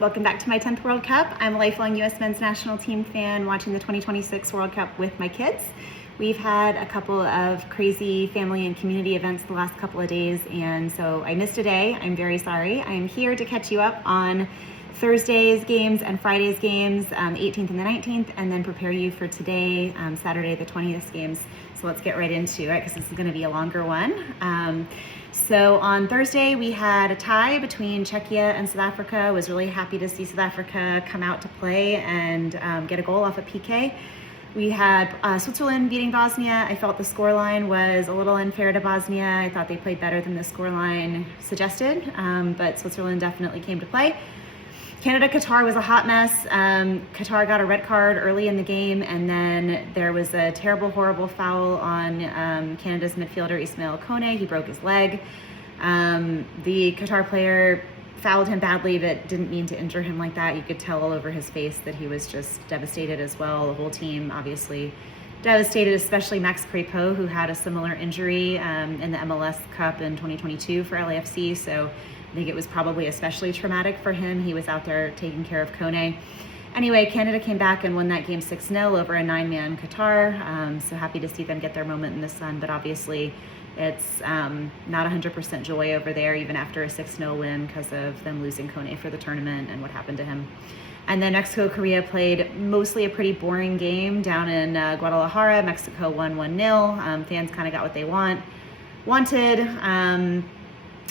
Welcome back to my 10th World Cup. I'm a lifelong US men's national team fan watching the 2026 World Cup with my kids. We've had a couple of crazy family and community events the last couple of days, and so I missed a day. I'm very sorry. I'm here to catch you up on Thursday's games and Friday's games, 18th and the 19th, and then prepare you for today, Saturday the 20th games. So let's get right into it because this is going to be a longer one. So on Thursday we had a tie between Czechia and South Africa. I was really happy to see South Africa come out to play and get a goal off a PK. We had Switzerland beating Bosnia. I felt the scoreline was a little unfair to Bosnia. I thought they played better than the scoreline suggested, but Switzerland definitely came to play. Canada-Qatar was a hot mess. Qatar got a red card early in the game, and then there was a terrible, horrible foul on Canada's midfielder Ismail Kone. He broke his leg. The Qatar player fouled him badly, but didn't mean to injure him like that. You could tell all over his face that he was just devastated as well. The whole team obviously devastated, especially Max Crepeau, who had a similar injury in the MLS Cup in 2022 for LAFC. So I think it was probably especially traumatic for him. He was out there taking care of Kone. Anyway, Canada came back and won that game 6-0 over a 9-man Qatar. So happy to see them get their moment in the sun, but obviously it's not 100% joy over there, even after a 6-0 win because of them losing Kone for the tournament and what happened to him. And then Mexico-Korea played mostly a pretty boring game down in Guadalajara. Mexico won 1-0. Fans kind of got what they wanted.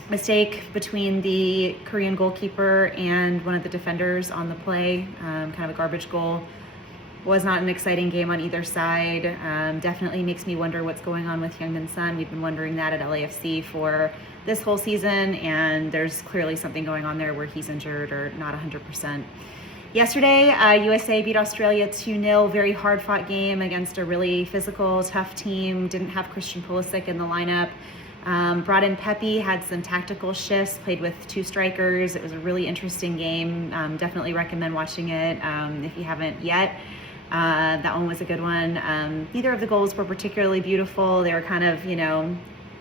Mistake between the Korean goalkeeper and one of the defenders on the play, kind of a garbage goal. Was not an exciting game on either side. Definitely makes me wonder what's going on with Heung-min Son. We've been wondering that at LAFC for this whole season, and there's clearly something going on there where he's injured or not 100%. Yesterday, USA beat Australia 2-0. Very hard-fought game against a really physical, tough team. Didn't have Christian Pulisic in the lineup. Brought in Pepe, had some tactical shifts, played with two strikers. It was a really interesting game. Definitely recommend watching it if you haven't yet. That one was a good one. Neither of the goals were particularly beautiful. They were kind of,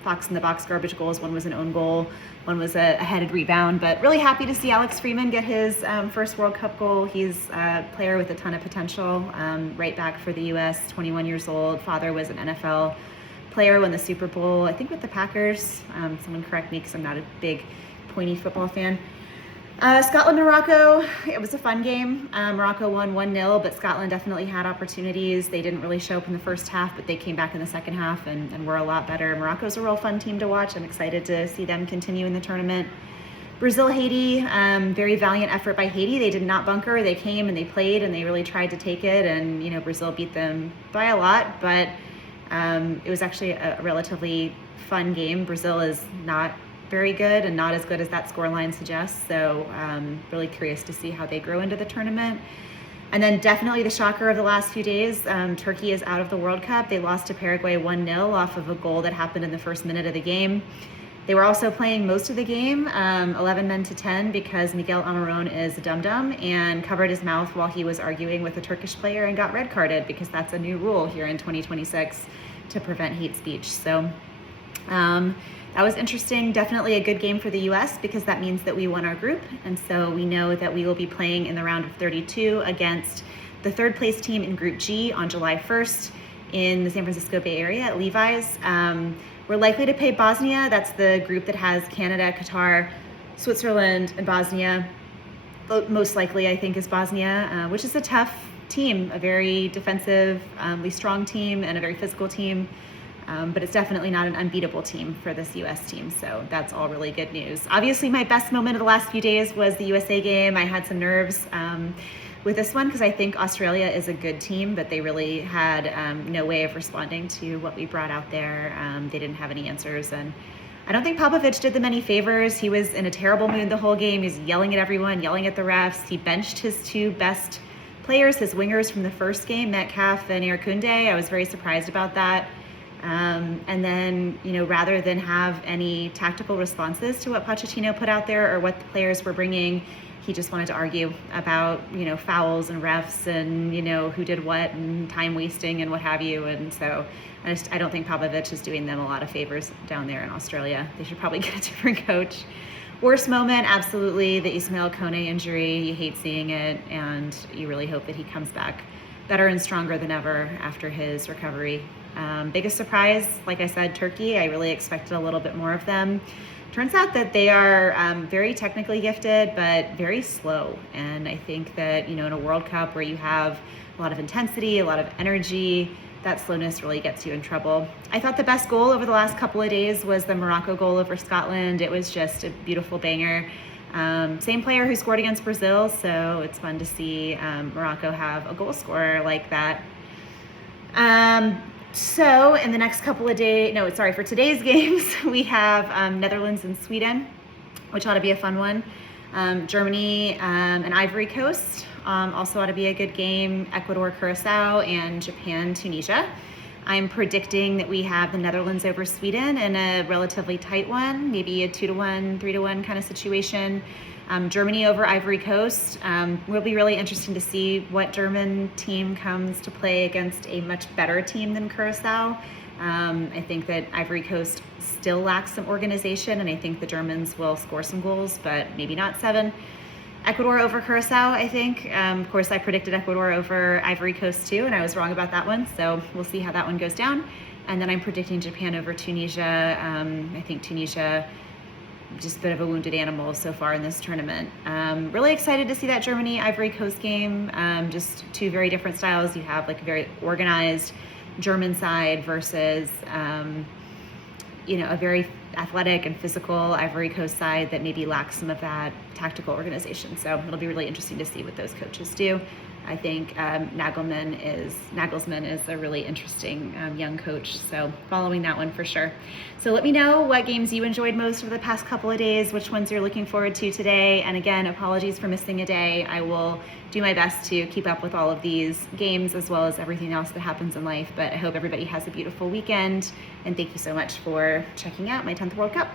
box in the box garbage goals. One was an own goal, one was a headed rebound, but really happy to see Alex Freeman get his first World Cup goal. He's a player with a ton of potential, right back for the US, 21 years old. Father was an NFL player, won the Super Bowl, I think with the Packers. Someone correct me because I'm not a big pointy football fan. Scotland-Morocco, it was a fun game. Morocco won 1-0, but Scotland definitely had opportunities. They didn't really show up in the first half, but they came back in the second half and were a lot better. Morocco's a real fun team to watch. I'm excited to see them continue in the tournament. Brazil-Haiti, very valiant effort by Haiti. They did not bunker. They came and they played and they really tried to take it, and Brazil beat them by a lot, but it was actually a relatively fun game. Brazil is not very good and not as good as that scoreline suggests, so really curious to see how they grow into the tournament. And then definitely the shocker of the last few days, Turkey is out of the World Cup. They lost to Paraguay 1-0 off of a goal that happened in the first minute of the game. They were also playing most of the game, 11 men to 10, because Miguel Almiron is a dum-dum and covered his mouth while he was arguing with a Turkish player and got red carded because that's a new rule here in 2026 to prevent hate speech. So that was interesting. Definitely a good game for the US because that means that we won our group. And so we know that we will be playing in the round of 32 against the third place team in Group G on July 1st in the San Francisco Bay Area at Levi's. We're likely to play Bosnia. That's the group that has Canada, Qatar, Switzerland, and Bosnia. Most likely, I think, is Bosnia, which is a tough team, a very defensively strong team and a very physical team. But it's definitely not an unbeatable team for this US team. So that's all really good news. Obviously, my best moment of the last few days was the USA game. I had some nerves with this one because I think Australia is a good team, but they really had no way of responding to what we brought out there. They didn't have any answers, and I don't think Popovich did them any favors. He was in a terrible mood the whole game. He was yelling at everyone, yelling at the refs. He benched his two best players, his wingers from the first game, Metcalf and Irakunde. I was very surprised about that. And then, rather than have any tactical responses to what Pochettino put out there or what the players were bringing, he just wanted to argue about, fouls and refs and, who did what and time wasting and what have you. And so I don't think Popovich is doing them a lot of favors down there in Australia. They should probably get a different coach. Worst moment, absolutely the Ismail Kone injury. You hate seeing it, and you really hope that he comes back better and stronger than ever after his recovery. Biggest surprise, like I said, Turkey. I really expected a little bit more of them. Turns out that they are very technically gifted, but very slow. And I think that, in a World Cup where you have a lot of intensity, a lot of energy, that slowness really gets you in trouble. I thought the best goal over the last couple of days was the Morocco goal over Scotland. It was just a beautiful banger. Same player who scored against Brazil, so it's fun to see Morocco have a goal scorer like that. So in the next couple of days, for today's games, we have Netherlands and Sweden, which ought to be a fun one. Germany and Ivory Coast also ought to be a good game. Ecuador, Curacao, and Japan, Tunisia. I'm predicting that we have the Netherlands over Sweden in a relatively tight one, maybe a 2-1, 3-1 kind of situation. Germany over Ivory Coast. Will be really interesting to see what German team comes to play against a much better team than Curacao. I think that Ivory Coast still lacks some organization, and I think the Germans will score some goals, but maybe not 7. Ecuador over Curacao, I think. Of course, I predicted Ecuador over Ivory Coast too, and I was wrong about that one, so we'll see how that one goes down. And then I'm predicting Japan over Tunisia. I think Tunisia, just a bit of a wounded animal so far in this tournament. Really excited to see that Germany-Ivory Coast game. Just two very different styles. You have like a very organized German side versus a very athletic and physical Ivory Coast side that maybe lacks some of that tactical organization. So it'll be really interesting to see what those coaches do. I think Nagelsmann is a really interesting young coach, so following that one for sure. So let me know what games you enjoyed most over the past couple of days, which ones you're looking forward to today. And again, apologies for missing a day. I will do my best to keep up with all of these games as well as everything else that happens in life. But I hope everybody has a beautiful weekend. And thank you so much for checking out my 10th World Cup.